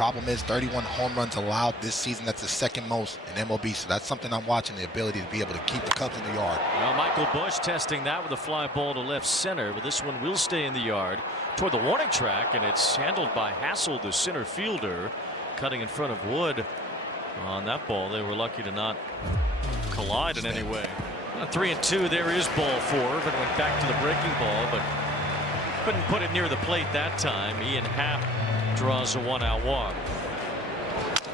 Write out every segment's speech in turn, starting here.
Problem is 31 home runs allowed this season. That's the second most in MLB. So that's something I'm watching, the ability to be able to keep the Cubs in the yard. Well, Michael Busch testing that with a fly ball to left center, but this one will stay in the yard toward the warning track, and it's handled by Hassel, the center fielder, cutting in front of Wood. On that ball, they were lucky to not collide in any way. 3-2. There is ball four. It went back to the breaking ball, but couldn't put it near the plate that time. Ian Happ draws a 1-out walk.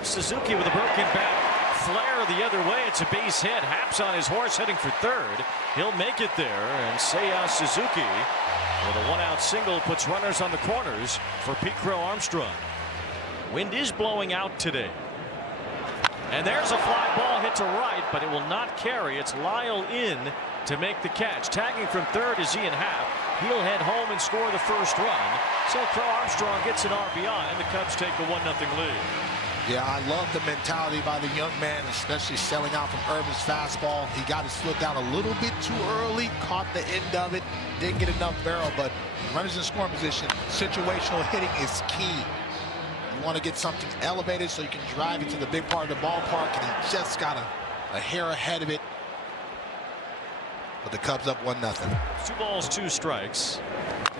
Suzuki with a broken bat. Flare the other way. It's a base hit. Happ's on his horse heading for third. He'll make it there. And Seiya Suzuki with a 1-out single puts runners on the corners for Pete Crow Armstrong. Wind is blowing out today. And there's a fly ball hit to right, but it will not carry. It's Lyle in to make the catch. Tagging from third is Ian Happ. He'll head home and score the first run. So Crow Armstrong gets an RBI, and the Cubs take a 1-0 lead. Yeah, I love the mentality by the young man, especially selling out from Urban's fastball. He got his foot down a little bit too early, caught the end of it, didn't get enough barrel, but runners in scoring position, situational hitting is key. You want to get something elevated so you can drive it to the big part of the ballpark, and he just got a hair ahead of it. But the Cubs up 1-0. 2 balls, 2 strikes.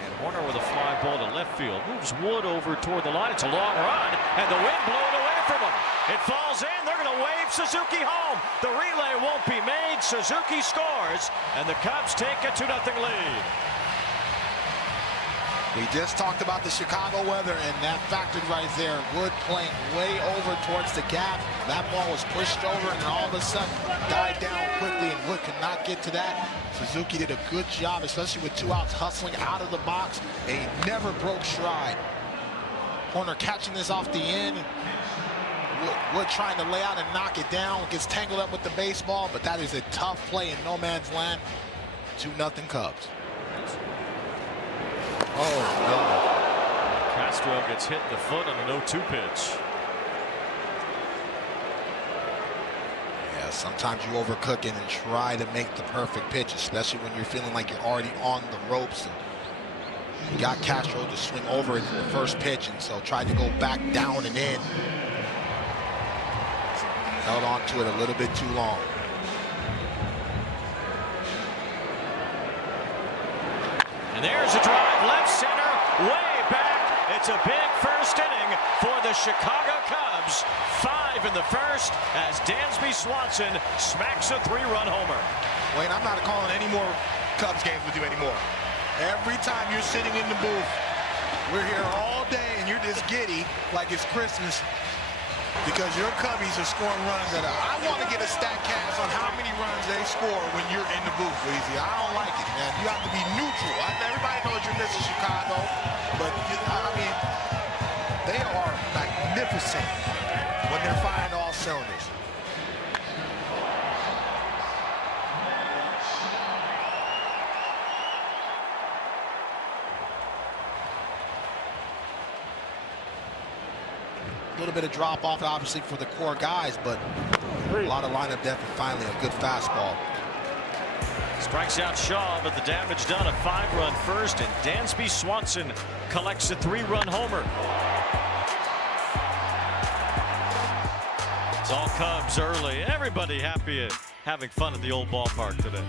And Horner with a fly ball to left field. Moves Wood over toward the line. It's a long run, and the wind blew it away from him. It falls in. They're going to wave Suzuki home. The relay won't be made. Suzuki scores, and the Cubs take a 2-0 lead. We just talked about the Chicago weather, and that factored right there. Wood playing way over towards the gap. That ball was pushed over, and all of a sudden died down quickly, and Wood could not get to that. Suzuki did a good job, especially with 2 outs, hustling out of the box, and he never broke stride. Horner catching this off the end. Wood trying to lay out and knock it down. Gets tangled up with the baseball, but that is a tough play in no man's land. 2-0 Cubs. Oh, no. Castro gets hit in the foot on an 0-2 pitch. Yeah, sometimes you overcook it and try to make the perfect pitch, especially when you're feeling like you're already on the ropes. And you got Castro to swing over it in the first pitch, and so tried to go back down and in. Held on to it a little bit too long. And there's a drive left center, way back. It's a big first inning for the Chicago Cubs. 5 in the first as Dansby Swanson smacks a 3-run homer. Wayne, I'm not calling any more Cubs games with you anymore. Every time you're sitting in the booth, we're here all day and you're just giddy like it's Christmas because your Cubbies are scoring runs that I want to get a stat cast on how many runs they score when you're in the booth, Weezy. I don't like it, man. You have to be neutral. Everybody knows you're missing Chicago, but I mean, they are magnificent when they're firing all cylinders. A little bit of drop off obviously for the core guys, but a lot of lineup depth and finally a good fastball. Strikes out Shaw, but the damage done. A 5-run first, and Dansby Swanson collects a 3-run homer. It's all Cubs early. Everybody happy at having fun at the old ballpark today.